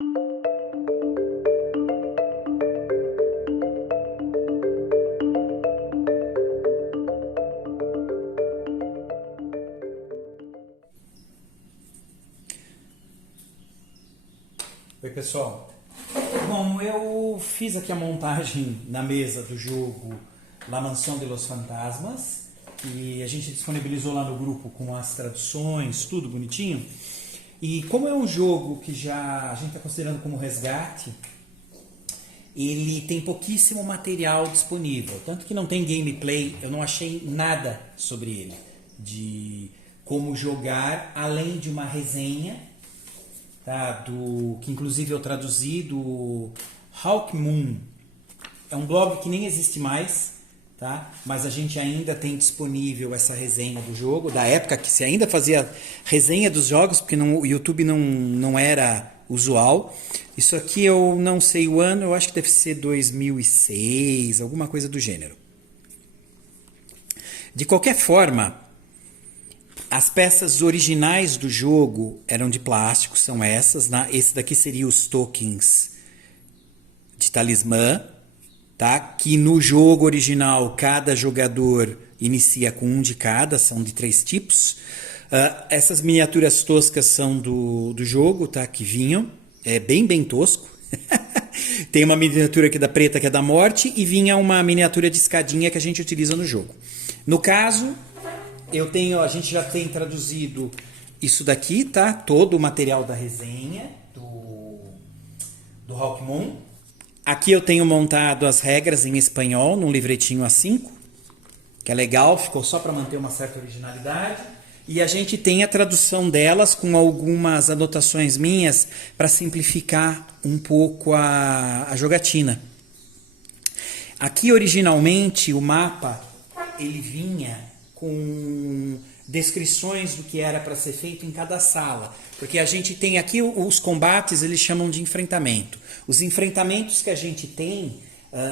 Oi pessoal, bom, eu fiz aqui a montagem na mesa do jogo La Mansión de los Fantasmas e a gente disponibilizou lá no grupo com as traduções, tudo bonitinho. E como é um jogo que já a gente está considerando como resgate, ele tem pouquíssimo material disponível, tanto que não tem gameplay, eu não achei nada sobre ele, de como jogar, além de uma resenha, tá, que inclusive eu traduzi, do Hawk Moon. É um blog que nem existe mais, tá? Mas a gente ainda tem disponível essa resenha do jogo, da época que se ainda fazia resenha dos jogos, porque o YouTube não era usual. Isso aqui eu não sei o ano, eu acho que deve ser 2006, alguma coisa do gênero. De qualquer forma, as peças originais do jogo eram de plástico, são essas, né? Esse daqui seria os tokens de talismã, tá? Que no jogo original cada jogador inicia com um de cada, são de 3 tipos. Essas miniaturas toscas são do jogo, tá? Que vinham, é bem tosco. Tem uma miniatura aqui da preta que é da morte e vinha uma miniatura de escadinha que a gente utiliza no jogo. No caso, a gente já tem traduzido isso daqui, tá? Todo o material da resenha do Hawk Moon. Aqui eu tenho montado as regras em espanhol num livretinho A5, que é legal, ficou só para manter uma certa originalidade. E a gente tem a tradução delas com algumas anotações minhas para simplificar um pouco a jogatina. Aqui originalmente o mapa ele vinha com descrições do que era para ser feito em cada sala. Porque a gente tem aqui os combates, eles chamam de enfrentamento. Os enfrentamentos que a gente tem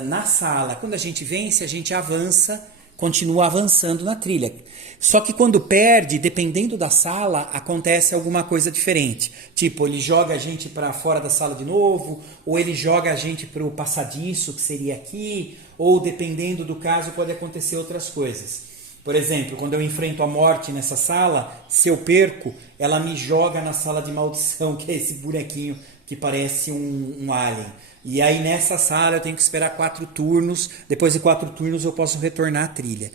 na sala, quando a gente vence, a gente avança, continua avançando na trilha. Só que quando perde, dependendo da sala, acontece alguma coisa diferente. Tipo, ele joga a gente para fora da sala de novo, ou ele joga a gente para o passadiço, que seria aqui, ou dependendo do caso, pode acontecer outras coisas. Por exemplo, quando eu enfrento a morte nessa sala, se eu perco, ela me joga na sala de maldição, que é esse bonequinho que parece um alien. E aí nessa sala eu tenho que esperar 4 turnos, depois de 4 turnos eu posso retornar à trilha.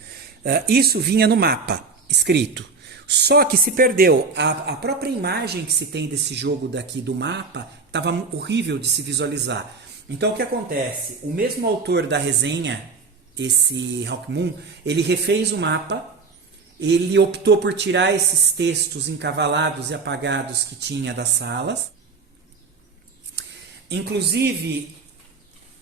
Isso vinha no mapa, escrito. Só que se perdeu. A própria imagem que se tem desse jogo daqui do mapa estava horrível de se visualizar. Então o que acontece? O mesmo autor da resenha, esse Hawk Moon, ele refez o mapa, ele optou por tirar esses textos encavalados e apagados que tinha das salas. Inclusive,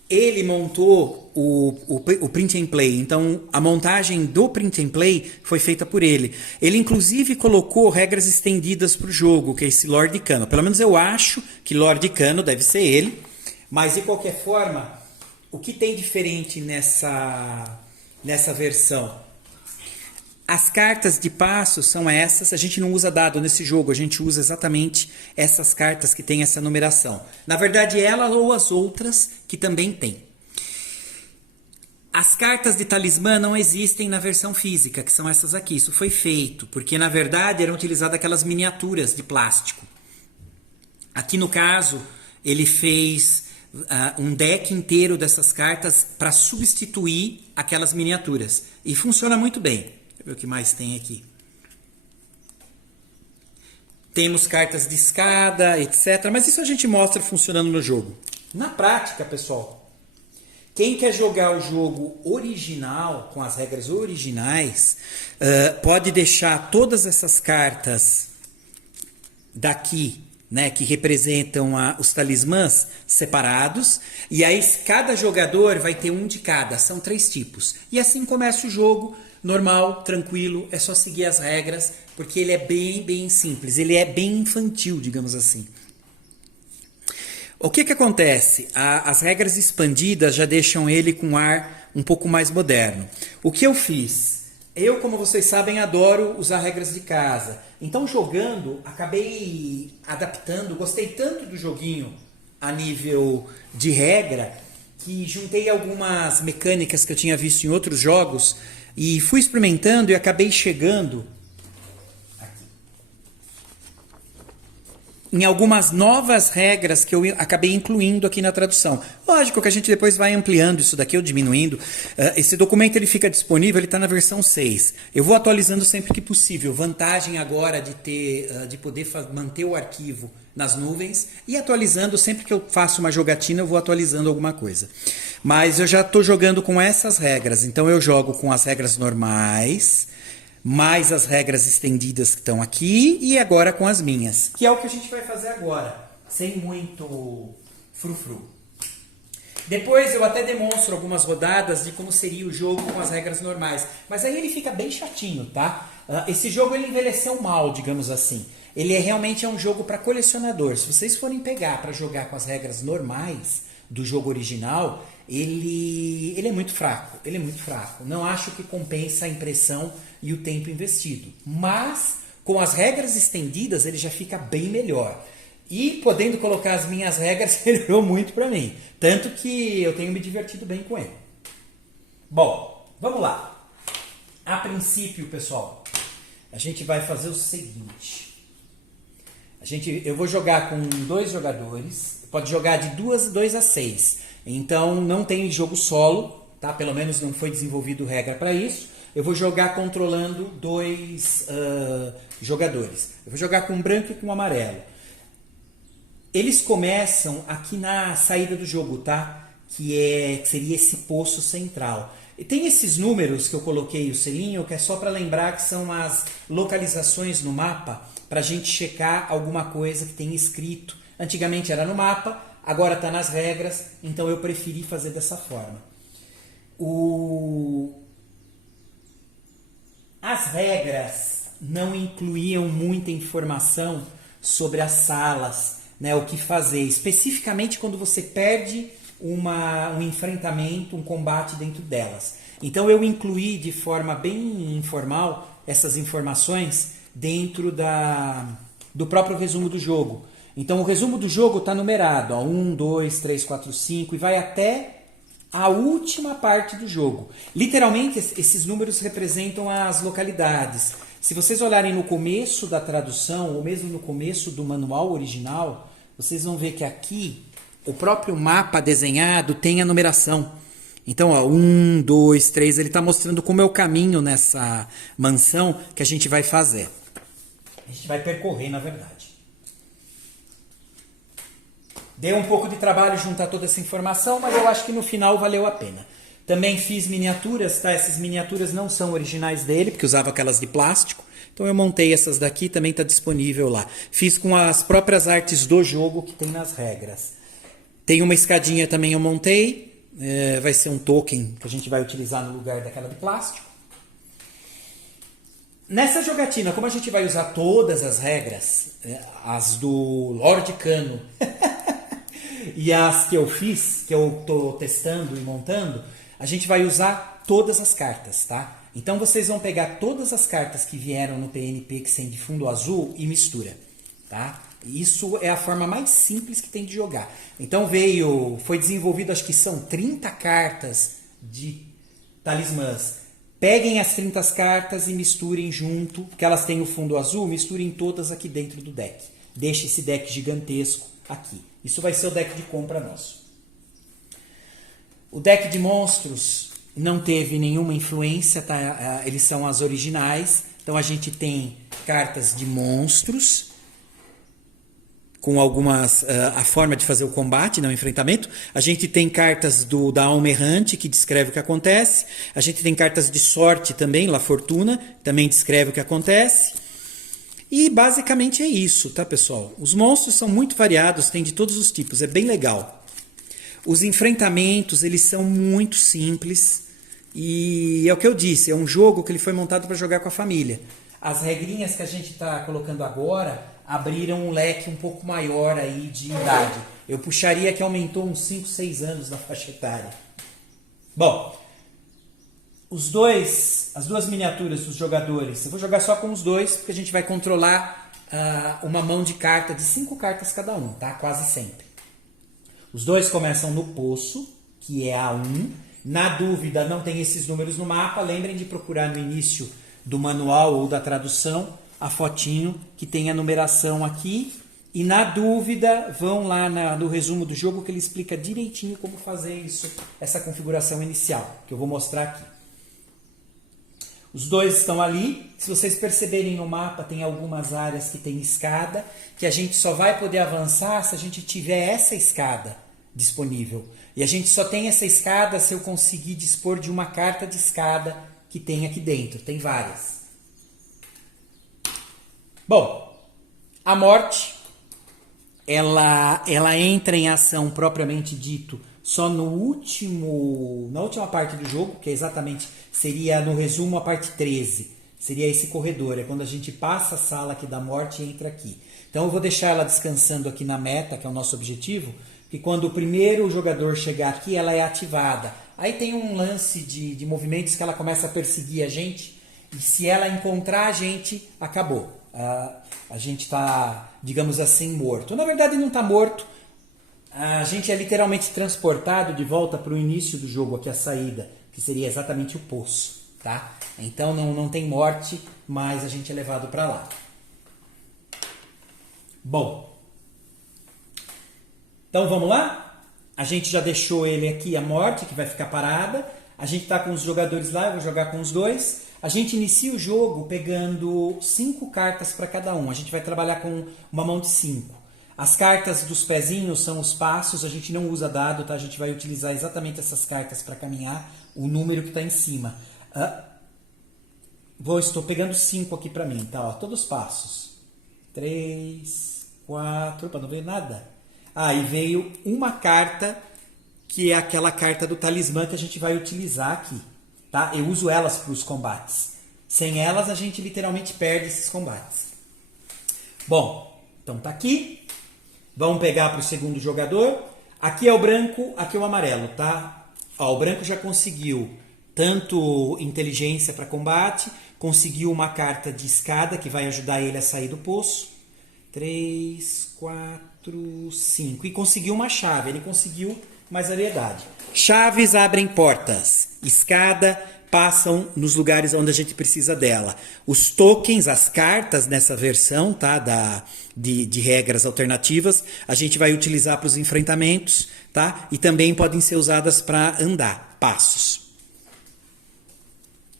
ele montou o print and play, então a montagem do print and play foi feita por ele. Ele inclusive colocou regras estendidas para o jogo, que é esse Lord Cano. Pelo menos eu acho que Lord Cano deve ser ele, mas de qualquer forma, o que tem diferente nessa versão? As cartas de passo são essas. A gente não usa dado nesse jogo, a gente usa exatamente essas cartas que tem essa numeração. Na verdade, ela ou as outras que também tem. As cartas de talismã não existem na versão física, que são essas aqui. Isso foi feito, porque na verdade eram utilizadas aquelas miniaturas de plástico. Aqui no caso, ele fez um deck inteiro dessas cartas para substituir aquelas miniaturas. E funciona muito bem. Deixa eu ver o que mais tem aqui. Temos cartas de escada, etc. Mas isso a gente mostra funcionando no jogo. Na prática, pessoal, quem quer jogar o jogo original, com as regras originais, pode deixar todas essas cartas daqui, né, que representam os talismãs separados, e aí cada jogador vai ter um de cada, são 3 tipos. E assim começa o jogo, normal, tranquilo, é só seguir as regras, porque ele é bem simples, ele é bem infantil, digamos assim. O que acontece? As regras expandidas já deixam ele com um ar um pouco mais moderno. O que eu fiz? Eu, como vocês sabem, adoro usar regras de casa. Então, jogando, acabei adaptando, gostei tanto do joguinho a nível de regra, que juntei algumas mecânicas que eu tinha visto em outros jogos e fui experimentando e acabei chegando em algumas novas regras que eu acabei incluindo aqui na tradução. Lógico que a gente depois vai ampliando isso daqui ou diminuindo. Esse documento ele fica disponível, ele está na versão 6. Eu vou atualizando sempre que possível. Vantagem agora de poder manter o arquivo nas nuvens e atualizando sempre que eu faço uma jogatina, eu vou atualizando alguma coisa. Mas eu já estou jogando com essas regras. Então eu jogo com as regras normais, mais as regras estendidas que estão aqui e agora com as minhas, que é o que a gente vai fazer agora, sem muito frufru. Depois eu até demonstro algumas rodadas de como seria o jogo com as regras normais, mas aí ele fica bem chatinho, tá? Esse jogo ele envelheceu mal, digamos assim. Ele realmente é um jogo para colecionador. Se vocês forem pegar para jogar com as regras normais do jogo original, ele é muito fraco. Ele é muito fraco. Não acho que compensa a impressão e o tempo investido. Mas com as regras estendidas ele já fica bem melhor. E podendo colocar as minhas regras, melhorou muito para mim. Tanto que eu tenho me divertido bem com ele. Bom, vamos lá. A princípio, pessoal, a gente vai fazer o seguinte. Eu vou jogar com 2 jogadores. Pode jogar de 2 a 6. Então não tem jogo solo, tá? Pelo menos não foi desenvolvido regra para isso. Eu vou jogar controlando 2 jogadores. Eu vou jogar com branco e com amarelo. Eles começam aqui na saída do jogo, tá? Que seria esse poço central. E tem esses números que eu coloquei o selinho, que é só para lembrar que são as localizações no mapa, para a gente checar alguma coisa que tem escrito. Antigamente era no mapa, agora está nas regras, então eu preferi fazer dessa forma. As regras não incluíam muita informação sobre as salas, né, o que fazer, especificamente quando você perde um enfrentamento, um combate dentro delas. Então eu incluí de forma bem informal essas informações dentro do próprio resumo do jogo. Então o resumo do jogo está numerado, 1, 2, 3, 4, 5 e vai até a última parte do jogo. Literalmente esses números representam as localidades. Se vocês olharem no começo da tradução ou mesmo no começo do manual original, vocês vão ver que aqui o próprio mapa desenhado tem a numeração. Então, 1, 2, 3, ele está mostrando como é o caminho nessa mansão que a gente vai fazer. A gente vai percorrer, na verdade. Deu um pouco de trabalho juntar toda essa informação, mas eu acho que no final valeu a pena. Também fiz miniaturas, tá? Essas miniaturas não são originais dele, porque usava aquelas de plástico. Então eu montei essas daqui, também está disponível lá. Fiz com as próprias artes do jogo que tem nas regras. Tem uma escadinha também eu montei. Vai ser um token que a gente vai utilizar no lugar daquela de plástico. Nessa jogatina, como a gente vai usar todas as regras, as do Lord Cano e as que eu fiz, que eu estou testando e montando, a gente vai usar todas as cartas, tá? Então vocês vão pegar todas as cartas que vieram no PNP que tem de fundo azul e mistura, tá? Isso é a forma mais simples que tem de jogar. Então foi desenvolvido, acho que são 30 cartas de talismãs. Peguem as 30 cartas e misturem junto, porque elas têm o fundo azul, misturem todas aqui dentro do deck. Deixe esse deck gigantesco aqui. Isso vai ser o deck de compra nosso. O deck de monstros não teve nenhuma influência, tá? Eles são as originais. Então a gente tem cartas de monstros, com algumas a forma de fazer o combate, não o enfrentamento. A gente tem cartas da alma errante, que descreve o que acontece. A gente tem cartas de sorte também, La Fortuna, também descreve o que acontece. E basicamente é isso, tá, pessoal? Os monstros são muito variados, tem de todos os tipos, é bem legal. Os enfrentamentos, eles são muito simples. E é o que eu disse, é um jogo que ele foi montado para jogar com a família. As regrinhas que a gente está colocando agora abriram um leque um pouco maior aí de idade. Eu puxaria que aumentou uns 5, 6 anos na faixa etária. Bom, as duas miniaturas dos jogadores, eu vou jogar só com os dois, porque a gente vai controlar uma mão de carta de 5 cartas cada um, tá? Quase sempre. Os dois começam no poço, que é A1. Na dúvida, não tem esses números no mapa. Lembrem de procurar no início do manual ou da tradução a fotinho que tem a numeração aqui. E na dúvida, vão lá no resumo do jogo que ele explica direitinho como fazer isso, essa configuração inicial, que eu vou mostrar aqui. Os dois estão ali. Se vocês perceberem no mapa, tem algumas áreas que tem escada, que a gente só vai poder avançar se a gente tiver essa escada disponível. E a gente só tem essa escada se eu conseguir dispor de uma carta de escada que tem aqui dentro. Tem várias. Bom, a morte, ela entra em ação propriamente dito só na última parte do jogo, que exatamente seria no resumo a parte 13. Seria esse corredor, é quando a gente passa a sala aqui da morte e entra aqui. Então eu vou deixar ela descansando aqui na meta, que é o nosso objetivo, que quando o primeiro jogador chegar aqui, ela é ativada. Aí tem um lance de movimentos que ela começa a perseguir a gente, e se ela encontrar a gente, acabou. A gente está, digamos assim, morto. Na verdade não está morto, a gente é literalmente transportado de volta para o início do jogo, aqui a saída, que seria exatamente o poço. Tá? Então não tem morte, mas a gente é levado para lá. Bom, então vamos lá? A gente já deixou ele aqui, a morte, que vai ficar parada. A gente está com os jogadores lá, eu vou jogar com os dois. A gente inicia o jogo pegando 5 cartas para cada um. A gente vai trabalhar com uma mão de 5. As cartas dos pezinhos são os passos, a gente não usa dado, tá? A gente vai utilizar exatamente essas cartas para caminhar, o número que está em cima. Estou pegando 5 aqui para mim, tá? Ó, todos os passos. 3, 4, opa, não veio nada. E veio uma carta, que é aquela carta do talismã que a gente vai utilizar aqui. Tá? Eu uso elas para os combates. Sem elas, a gente literalmente perde esses combates. Bom, então tá aqui. Vamos pegar para o segundo jogador. Aqui é o branco, aqui é o amarelo, tá? Ó, o branco já conseguiu tanto inteligência para combate, conseguiu uma carta de escada que vai ajudar ele a sair do poço. 3, 4, 5. E conseguiu uma chave. Ele conseguiu mais variedade. Chaves abrem portas. Escada passam nos lugares onde a gente precisa dela. Os tokens, as cartas nessa versão, tá, de regras alternativas, a gente vai utilizar para os enfrentamentos, tá? E também podem ser usadas para andar, passos.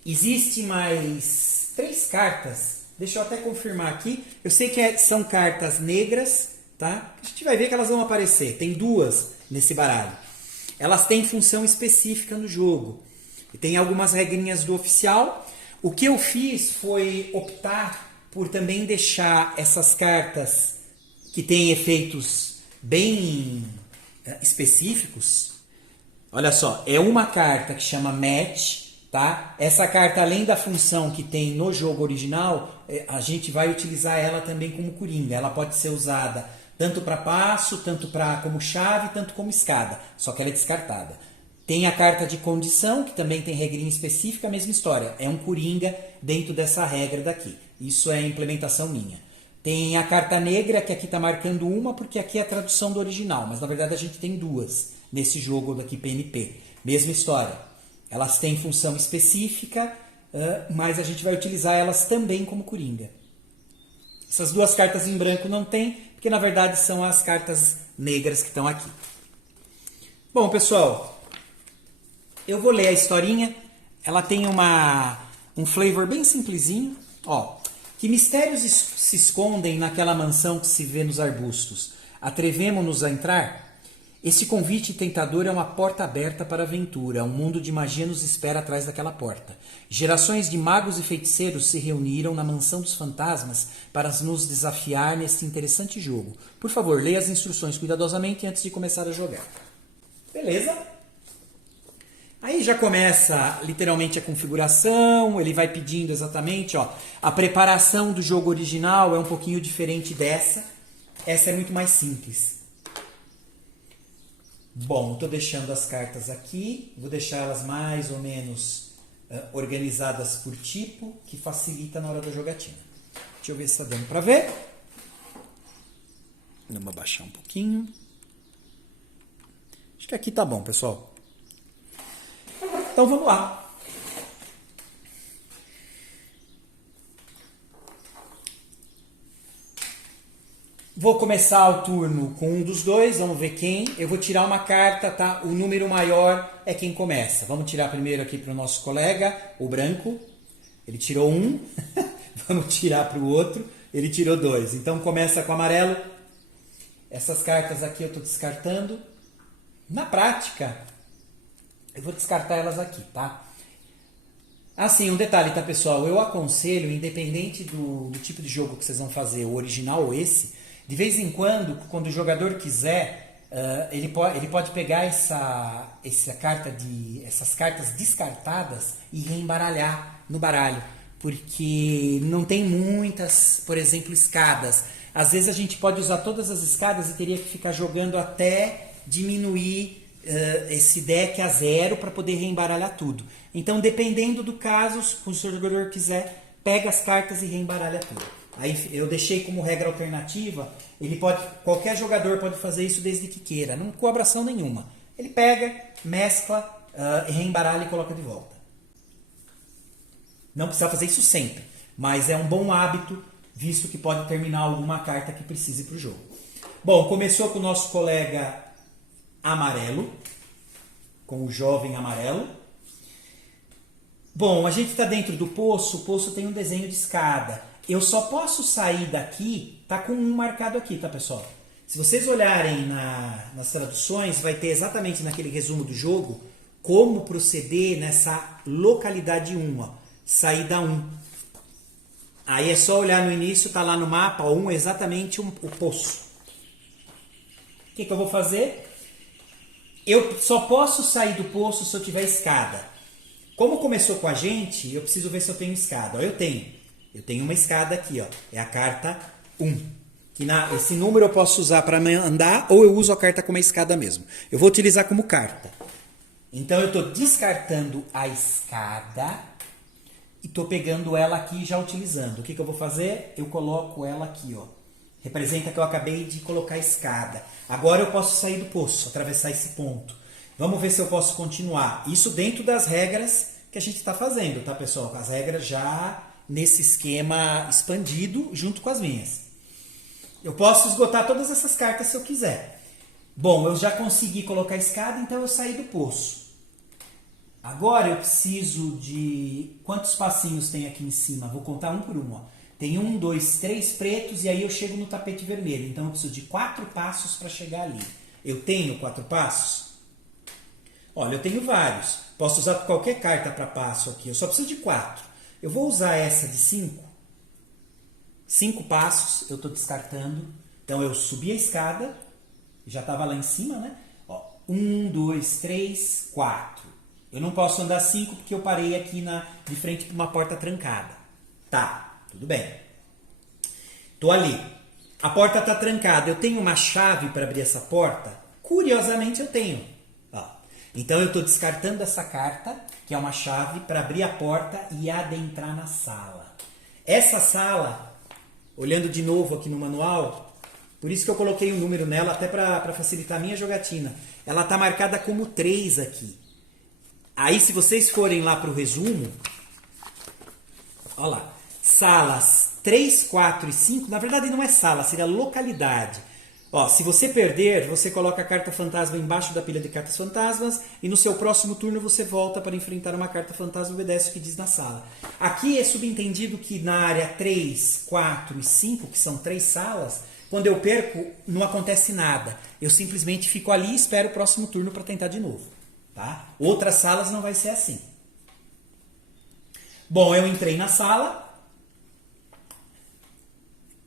Existe mais 3 cartas. Deixa eu até confirmar aqui. Eu sei que são cartas negras, tá? A gente vai ver que elas vão aparecer. Tem 2 nesse baralho. Elas têm função específica no jogo. E tem algumas regrinhas do oficial. O que eu fiz foi optar por também deixar essas cartas que têm efeitos bem específicos. Olha só, é uma carta que chama Match, tá? Essa carta, além da função que tem no jogo original, a gente vai utilizar ela também como coringa. Ela pode ser usada tanto para passo, tanto como chave, tanto como escada. Só que ela é descartada. Tem a carta de condição, que também tem regrinha específica, a mesma história. É um coringa dentro dessa regra daqui. Isso é implementação minha. Tem a carta negra, que aqui está marcando uma, porque aqui é a tradução do original. Mas na verdade a gente tem 2 nesse jogo daqui PNP. Mesma história. Elas têm função específica, mas a gente vai utilizar elas também como coringa. Essas 2 cartas em branco não tem, porque na verdade são as cartas negras que estão aqui. Bom, pessoal, eu vou ler a historinha. Ela tem um flavor bem simplesinho. Ó, que mistérios se escondem naquela mansão que se vê nos arbustos? Atrevemo-nos a entrar? Esse convite tentador é uma porta aberta para a aventura. Um mundo de magia nos espera atrás daquela porta. Gerações de magos e feiticeiros se reuniram na mansão dos fantasmas para nos desafiar nesse interessante jogo. Por favor, leia as instruções cuidadosamente antes de começar a jogar. Beleza? Aí já começa literalmente a configuração, ele vai pedindo exatamente, ó, a preparação do jogo original é um pouquinho diferente dessa. Essa é muito mais simples. Bom, estou deixando as cartas aqui, vou deixar elas mais ou menos organizadas por tipo, que facilita na hora da jogatina. Deixa eu ver se está dando para ver. Vamos abaixar um pouquinho. que aqui tá bom, pessoal. Então vamos lá. Vou começar o turno com um dos dois, vamos ver quem. Eu vou tirar uma carta, tá? O número maior é quem começa. Vamos tirar primeiro aqui para o nosso colega, o branco. Ele tirou um. Vamos tirar para o outro. Ele tirou 2. Então começa com o amarelo. Essas cartas aqui eu estou descartando. Na prática, eu vou descartar elas aqui, tá? Assim, um detalhe, tá, pessoal? Eu aconselho, independente do tipo de jogo que vocês vão fazer, o original ou esse, de vez em quando o jogador quiser, ele pode pegar essas cartas descartadas e reembaralhar no baralho. Porque não tem muitas, por exemplo, escadas. Às vezes a gente pode usar todas as escadas e teria que ficar jogando até diminuir esse deck a 0 para poder reembaralhar tudo. Então, dependendo do caso, se o jogador quiser, pega as cartas e reembaralha tudo. Aí eu deixei como regra alternativa, qualquer jogador pode fazer isso desde que queira, não cobra ação nenhuma. Ele pega, mescla, reembaralha e coloca de volta. Não precisa fazer isso sempre, mas é um bom hábito, visto que pode terminar alguma carta que precise para o jogo. Bom, começou com o nosso colega amarelo, com o jovem amarelo. Bom, a gente está dentro do poço, o poço tem um desenho de escada. Eu só posso sair daqui, tá com um marcado aqui, tá, pessoal? Se vocês olharem nas traduções, vai ter exatamente naquele resumo do jogo como proceder nessa localidade 1, ó, saída 1. Aí é só olhar no início, tá lá no mapa, 1 é exatamente o poço. O que eu vou fazer? Eu só posso sair do poço se eu tiver escada. Como começou com a gente, eu preciso ver se eu tenho escada. Ó, eu tenho uma escada aqui, ó. É a carta 1. Esse número eu posso usar para andar ou eu uso a carta como escada mesmo. Eu vou utilizar como carta. Então eu estou descartando a escada e estou pegando ela aqui já utilizando. O que eu vou fazer? Eu coloco ela aqui, ó. Representa que eu acabei de colocar a escada. Agora eu posso sair do poço, atravessar esse ponto. Vamos ver se eu posso continuar. Isso dentro das regras que a gente está fazendo, tá, pessoal? As regras já nesse esquema expandido junto com as minhas. Eu posso esgotar todas essas cartas se eu quiser. Bom, eu já consegui colocar a escada, então eu saí do poço. Agora eu preciso de... Quantos passinhos tem aqui em cima? Vou contar um por um, ó. Tem 1, 2, 3 pretos e aí eu chego no tapete vermelho. Então eu preciso de 4 passos para chegar ali. Eu tenho 4 passos? Olha, eu tenho vários. Posso usar qualquer carta para passo aqui. Eu só preciso de 4. Eu vou usar essa de 5. 5 passos eu estou descartando. Então eu subi a escada. Já estava lá em cima, né? 1, 2, 3, 4. Eu não posso andar 5 porque eu parei aqui de frente para uma porta trancada. Tá. Tudo bem. Estou ali. A porta está trancada. Eu tenho uma chave para abrir essa porta? Curiosamente eu tenho. Ó. Então eu estou descartando essa carta, que é uma chave para abrir a porta e adentrar na sala. Essa sala, olhando de novo aqui no manual, por isso que eu coloquei um número nela, até para facilitar a minha jogatina. Ela está marcada como 3 aqui. Aí se vocês forem lá para o resumo, olha lá. Salas 3, 4 e 5, na verdade não é sala, seria localidade. Ó, se você perder, você coloca a carta fantasma embaixo da pilha de cartas fantasmas e no seu próximo turno você volta para enfrentar uma carta fantasma e obedece o que diz na sala. Aqui é subentendido que na área 3, 4 e 5, que são 3 salas, quando eu perco não acontece nada. Eu simplesmente fico ali e espero o próximo turno para tentar de novo. Tá? Outras salas não vai ser assim. Bom, eu entrei na sala.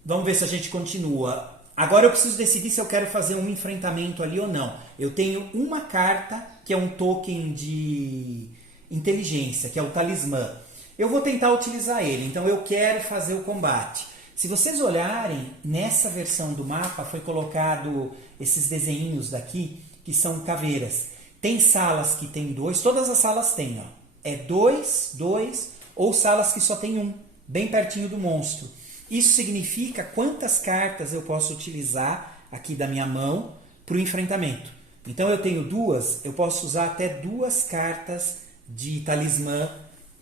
Vamos ver se a gente continua. Agora eu preciso decidir se eu quero fazer um enfrentamento ali ou não. Eu tenho uma carta que é um token de inteligência, que é o talismã. Eu vou tentar utilizar ele, então eu quero fazer o combate. Se vocês olharem, nessa versão do mapa foi colocado esses desenhinhos daqui, que são caveiras. Tem salas que tem 2, todas as salas têm, ó. É 2, 2, ou salas que só tem 1, bem pertinho do monstro. Isso significa quantas cartas eu posso utilizar aqui da minha mão para o enfrentamento. Então eu tenho duas, eu posso usar até 2 cartas de talismã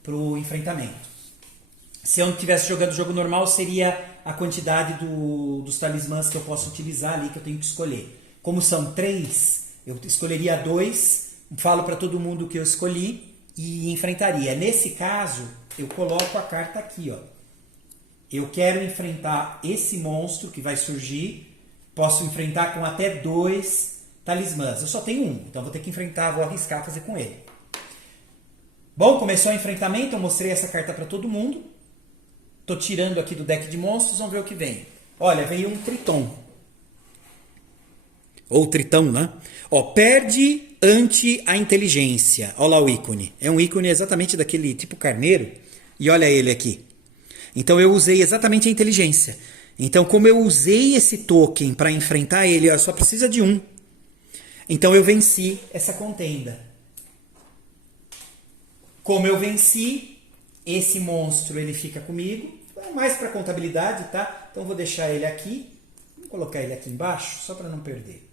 para o enfrentamento. Se eu não estivesse jogando jogo normal, seria a quantidade dos talismãs que eu posso utilizar ali, que eu tenho que escolher. Como são 3, eu escolheria 2, falo para todo mundo o que eu escolhi e enfrentaria. Nesse caso, eu coloco a carta aqui, ó. Eu quero enfrentar esse monstro que vai surgir, posso enfrentar com até 2 talismãs. Eu só tenho um, então vou ter que enfrentar, vou arriscar fazer com ele. Bom, começou o enfrentamento, eu mostrei essa carta para todo mundo. Tô tirando aqui do deck de monstros, vamos ver o que vem. Olha, veio um Triton. Ou Tritão, né? Ó, perde ante a inteligência. Olha lá o ícone. É um ícone exatamente daquele tipo carneiro. E olha ele aqui. Então eu usei exatamente a inteligência. Então como eu usei esse token para enfrentar ele, ó, só precisa de um. Então eu venci essa contenda. Como eu venci, esse monstro ele fica comigo. É mais para contabilidade, tá? Então vou deixar ele aqui. Vou colocar ele aqui embaixo, só para não perder.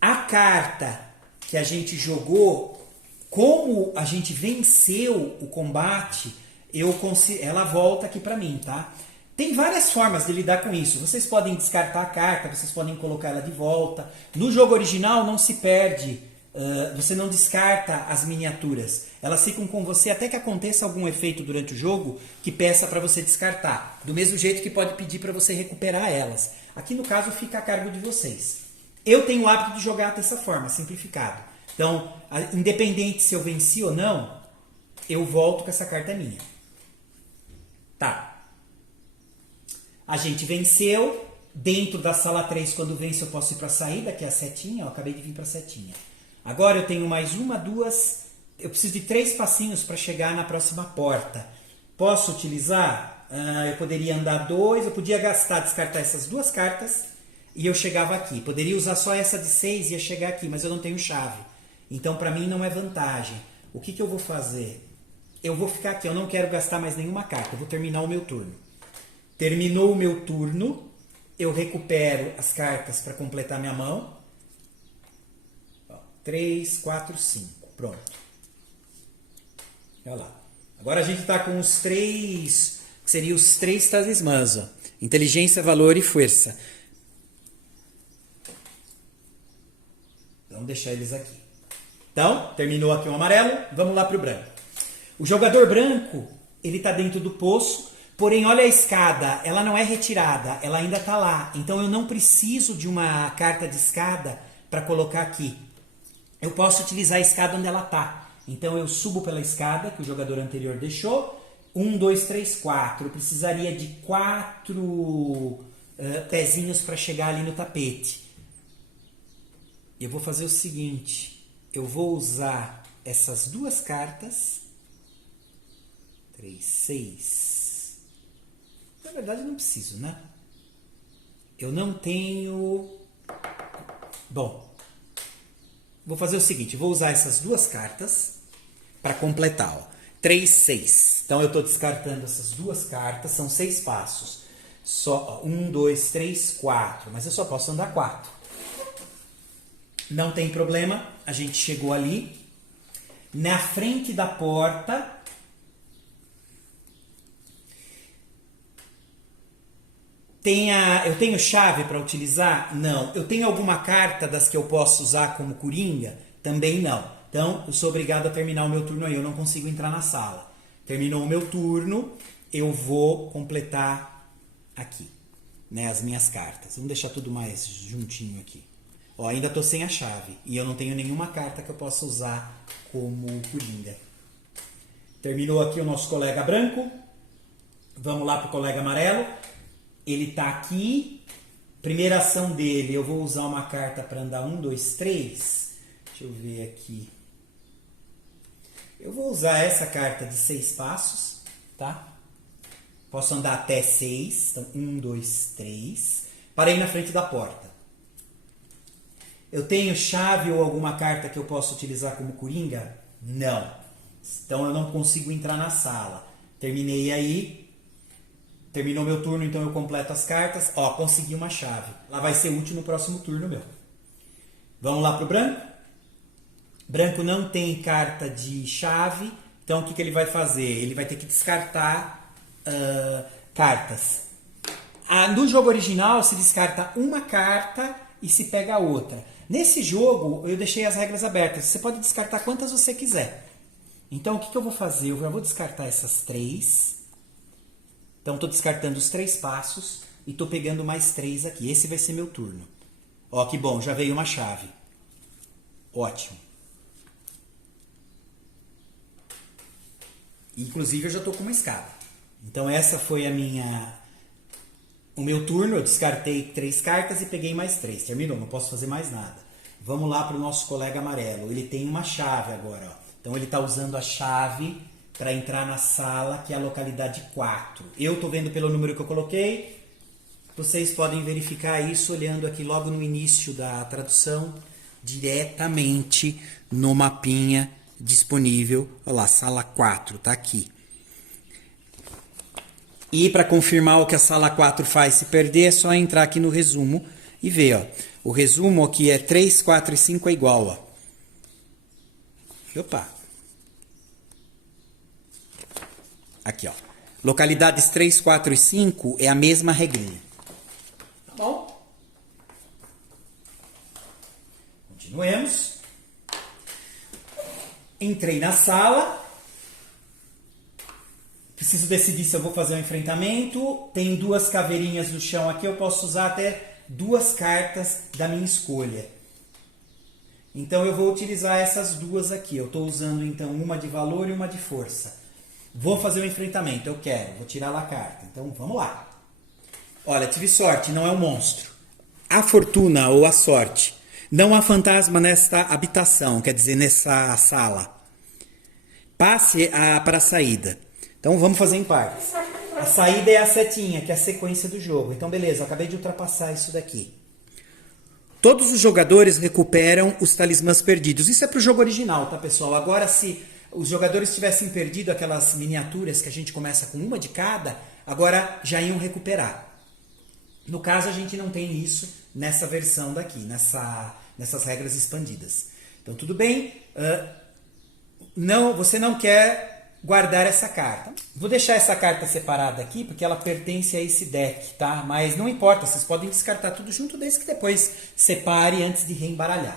A carta que a gente jogou, como a gente venceu o combate, ela volta aqui para mim, tá? Tem várias formas de lidar com isso. Vocês podem descartar a carta, vocês podem colocar ela de volta. No jogo original não se perde, você não descarta as miniaturas. Elas ficam com você até que aconteça algum efeito durante o jogo que peça para você descartar. Do mesmo jeito que pode pedir para você recuperar elas. Aqui no caso fica a cargo de vocês. Eu tenho o hábito de jogar dessa forma, simplificado. Então, independente se eu venci ou não, eu volto com essa carta minha. Tá. A gente venceu. Dentro da sala 3, quando vence, eu posso ir para a saída, que é a setinha. Eu acabei de vir para a setinha. Agora eu tenho mais uma, 2. Eu preciso de 3 passinhos para chegar na próxima porta. Posso utilizar? Eu poderia andar 2. Eu podia descartar essas 2 cartas e eu chegava aqui. Poderia usar só essa de 6 e ia chegar aqui, mas eu não tenho chave. Então para mim não é vantagem. O que eu vou fazer? Eu vou ficar aqui. Eu não quero gastar mais nenhuma carta. Eu vou terminar o meu turno. Terminou o meu turno. Eu recupero as cartas para completar minha mão. 3, 4, 5. Pronto. Olha lá. Agora a gente está com os 3, que seriam os 3 talismãs. Ó. Inteligência, valor e força. Vamos deixar eles aqui. Então, terminou aqui o amarelo. Vamos lá para o branco. O jogador branco, ele está dentro do poço. Porém, olha a escada, ela não é retirada, ela ainda está lá. Então eu não preciso de uma carta de escada para colocar aqui. Eu posso utilizar a escada onde ela está. Então eu subo pela escada que o jogador anterior deixou. 1, 2, 3, 4. Eu precisaria de 4 pezinhos para chegar ali no tapete. Eu vou fazer o seguinte. Eu vou usar essas 2 cartas. 3, 6... Na verdade, não preciso, né? Eu não tenho... Bom, vou fazer o seguinte. Vou usar essas 2 cartas para completar. Ó. 3, 6. Então, eu estou descartando essas 2 cartas. São 6 passos. Só 1, 2, 3, 4. Mas eu só posso andar 4. Não tem problema. A gente chegou ali. Na frente da porta... Eu tenho chave para utilizar? Não. Eu tenho alguma carta das que eu posso usar como coringa? Também não. Então, eu sou obrigado a terminar o meu turno aí. Eu não consigo entrar na sala. Terminou o meu turno, eu vou completar aqui, né, as minhas cartas. Vamos deixar tudo mais juntinho aqui. Ó, ainda estou sem a chave. E eu não tenho nenhuma carta que eu possa usar como coringa. Terminou aqui o nosso colega branco. Vamos lá para o colega amarelo. Ele está aqui. Primeira ação dele, eu vou usar uma carta para andar 1, 2, 3. Deixa eu ver aqui. Eu vou usar essa carta de 6 passos, tá? Posso andar até 6. Então, 1, 2, 3. Parei na frente da porta. Eu tenho chave ou alguma carta que eu possa utilizar como coringa? Não. Então, eu não consigo entrar na sala. Terminei aí. Terminou meu turno, então eu completo as cartas. Ó, consegui uma chave. Ela vai ser útil no próximo turno meu. Vamos lá pro branco? Branco não tem carta de chave, então o que ele vai fazer? Ele vai ter que descartar cartas. No jogo original se descarta uma carta e se pega outra. Nesse jogo eu deixei as regras abertas, você pode descartar quantas você quiser. Então o que eu vou fazer? Eu já vou descartar essas 3. Então estou descartando os 3 passos e estou pegando mais 3 aqui. Esse vai ser meu turno. Ó, que bom, já veio uma chave. Ótimo. Inclusive eu já estou com uma escada. Então essa foi o meu turno. Eu descartei 3 cartas e peguei mais 3. Terminou, não posso fazer mais nada. Vamos lá para o nosso colega amarelo. Ele tem uma chave agora. Ó. Então ele está usando a chave para entrar na sala, que é a localidade 4. Eu estou vendo pelo número que eu coloquei. Vocês podem verificar isso olhando aqui logo no início da tradução, diretamente no mapinha disponível. Olha lá, sala 4, tá aqui. E para confirmar o que a sala 4 faz se perder, é só entrar aqui no resumo e ver. Ó. O resumo aqui é 3, 4 e 5 é igual. Ó. Opa! Aqui, ó. Localidades 3, 4 e 5 é a mesma regrinha. Tá bom? Continuemos. Entrei na sala. Preciso decidir se eu vou fazer um enfrentamento. Tem 2 caveirinhas no chão aqui. Eu posso usar até 2 cartas da minha escolha. Então eu vou utilizar essas 2 aqui. Eu estou usando então uma de valor e uma de força. Vou fazer um enfrentamento. Eu quero. Vou tirar lá a carta. Então vamos lá. Olha, tive sorte. Não é um monstro. A fortuna ou a sorte. Não há fantasma nesta habitação. Quer dizer, nessa sala. Passe para a saída. Então vamos fazer em partes. A saída é a setinha, que é a sequência do jogo. Então beleza, eu acabei de ultrapassar isso daqui. Todos os jogadores recuperam os talismãs perdidos. Isso é para o jogo original, tá pessoal? Agora se os jogadores tivessem perdido aquelas miniaturas que a gente começa com uma de cada, agora já iam recuperar. No caso a gente não tem isso nessa versão daqui, nessas regras expandidas. Então tudo bem, você não quer guardar essa carta. Vou deixar essa carta separada aqui, porque ela pertence a esse deck, tá? Mas não importa, vocês podem descartar tudo junto, desde que depois separe antes de reembaralhar.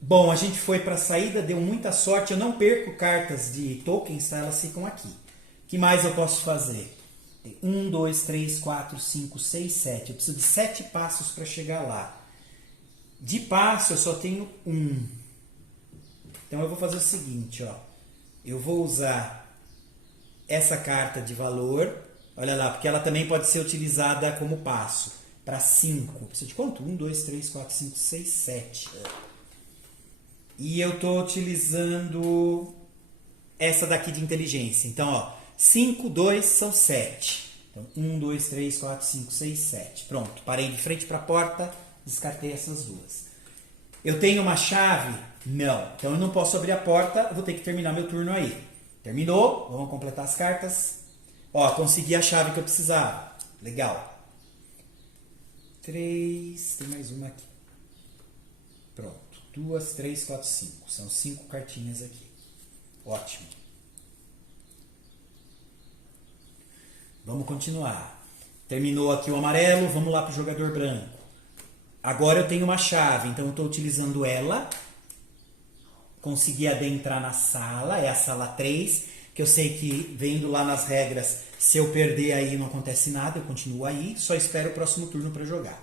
Bom, a gente foi para a saída, deu muita sorte. Eu não perco cartas de tokens, tá? Elas ficam aqui. O que mais eu posso fazer? 1, 2, 3, 4, 5, 6, 7. Eu preciso de 7 passos para chegar lá. De passo eu só tenho 1. Então eu vou fazer o seguinte, ó. Eu vou usar essa carta de valor, olha lá, porque ela também pode ser utilizada como passo, para 5. Precisa de quanto? 1, 2, 3, 4, 5, 6, 7. E eu estou utilizando essa daqui de inteligência. Então, ó, 5, 2 são 7. Então, 1, 2, 3, 4, 5, 6, 7. Pronto, parei de frente para a porta, descartei essas 2. Eu tenho uma chave? Não. Então eu não posso abrir a porta, eu vou ter que terminar meu turno aí. Terminou, vamos completar as cartas. Ó, consegui a chave que eu precisava. Legal. 3, tem mais uma aqui. Pronto. 2, 3, 4, 5. São 5 cartinhas aqui. Ótimo. Vamos continuar. Terminou aqui o amarelo, vamos lá para o jogador branco. Agora eu tenho uma chave, então eu estou utilizando ela. Consegui adentrar na sala, é a sala 3, que eu sei que vendo lá nas regras, se eu perder aí não acontece nada, eu continuo aí, só espero o próximo turno para jogar.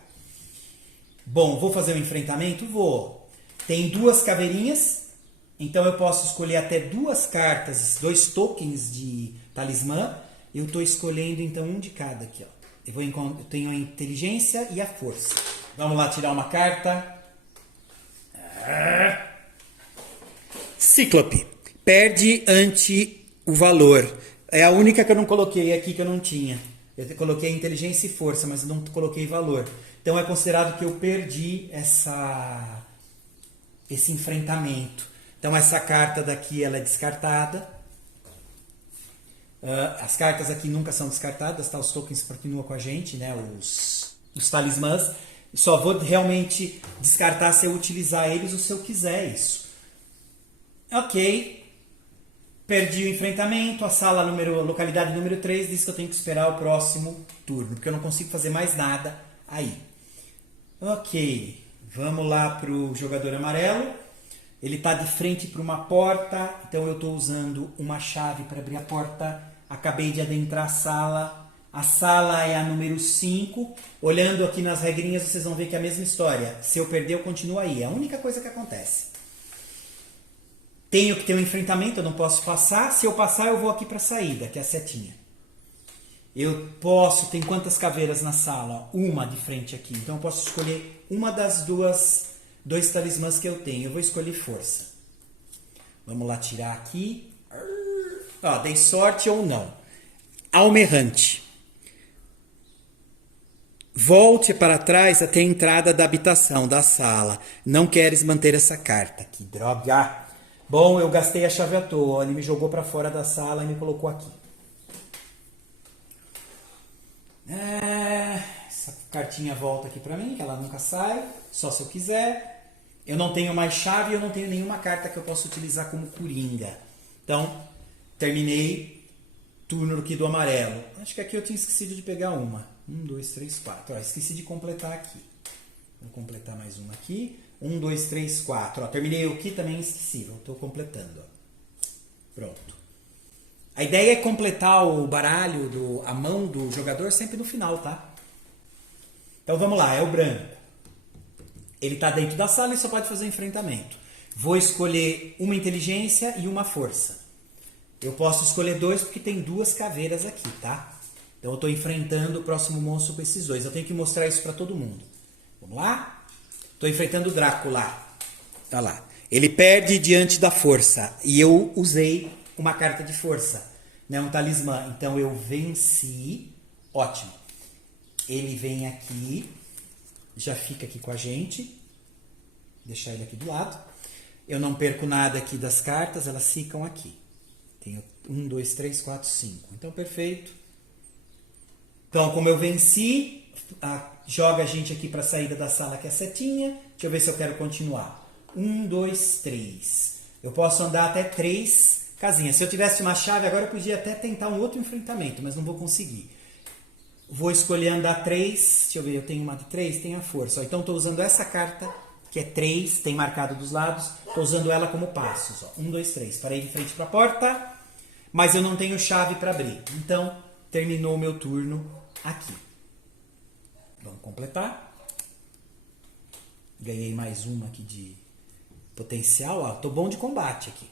Bom, vou fazer um enfrentamento? Vou. Tem 2 caveirinhas, então eu posso escolher até 2 cartas, 2 tokens de talismã. Eu estou escolhendo então um de cada aqui, ó. Eu tenho a inteligência e a força. Vamos lá tirar uma carta. Cíclope. Perde ante o valor. É a única que eu não coloquei aqui que eu não tinha. Eu coloquei inteligência e força, mas eu não coloquei valor. Então é considerado que eu perdi esse enfrentamento. Então essa carta daqui ela é descartada. As cartas aqui nunca são descartadas, tá? Os tokens continuam com a gente, né? Os talismãs. Só vou realmente descartar se eu utilizar eles ou se eu quiser isso. Ok. Perdi o enfrentamento. Localidade número 3 diz que eu tenho que esperar o próximo turno, porque eu não consigo fazer mais nada aí. Ok. Vamos lá para o jogador amarelo. Ele está de frente para uma porta, então eu estou usando uma chave para abrir a porta. Acabei de adentrar a sala. A sala é a número 5. Olhando aqui nas regrinhas, vocês vão ver que é a mesma história. Se eu perder, eu continuo aí. É a única coisa que acontece. Tenho que ter um enfrentamento, eu não posso passar. Se eu passar, eu vou aqui para a saída, que é a setinha. Eu posso... Tem quantas caveiras na sala? Uma de frente aqui. Então eu posso escolher uma das dois talismãs que eu tenho. Eu vou escolher força. Vamos lá tirar aqui. Ó, dei sorte ou não. Almerrante. Volte para trás até a entrada da habitação, da sala. Não queres manter essa carta. Que droga! Bom, eu gastei a chave à toa. Ele me jogou para fora da sala e me colocou aqui. Essa cartinha volta aqui para mim, que ela nunca sai. Só se eu quiser. Eu não tenho mais chave e eu não tenho nenhuma carta que eu possa utilizar como coringa. Então, terminei. Turno aqui do amarelo. Acho que aqui eu tinha esquecido de pegar uma. 1, 2, 3, 4. Ó, esqueci de completar aqui. Vou completar mais uma aqui. 1, 2, 3, 4. Ó, terminei o aqui também esqueci. Estou completando. Ó. Pronto. A ideia é completar o baralho, a mão do jogador sempre no final, tá? Então vamos lá, é o branco. Ele está dentro da sala e só pode fazer enfrentamento. Vou escolher uma inteligência e uma força. Eu posso escolher 2 porque tem 2 caveiras aqui, tá? Então eu estou enfrentando o próximo monstro com esses 2. Eu tenho que mostrar isso para todo mundo. Vamos lá? Estou enfrentando o Drácula. Tá lá. Ele perde diante da força. E eu usei uma carta de força. Né? Um talismã. Então eu venci. Ótimo. Ele vem aqui. Já fica aqui com a gente. Vou deixar ele aqui do lado. Eu não perco nada aqui das cartas. Elas ficam aqui. Tenho 1, 2, 3, 4, 5. Então, perfeito. Então, como eu venci, joga a gente aqui para a saída da sala, que é a setinha. Deixa eu ver se eu quero continuar. 1, 2, 3. Eu posso andar até 3 casinhas. Se eu tivesse uma chave, agora eu podia até tentar um outro enfrentamento, mas não vou conseguir. Vou escolher andar 3. Deixa eu ver, eu tenho uma de 3, tem a força. Então, estou usando essa carta, que é 3, tem marcado dos lados. Estou usando ela como passos. 1, 2, 3. Parei de frente para a porta, mas eu não tenho chave para abrir. Então, terminou o meu turno aqui. Vamos completar. Ganhei mais uma aqui de potencial. Estou bom de combate aqui.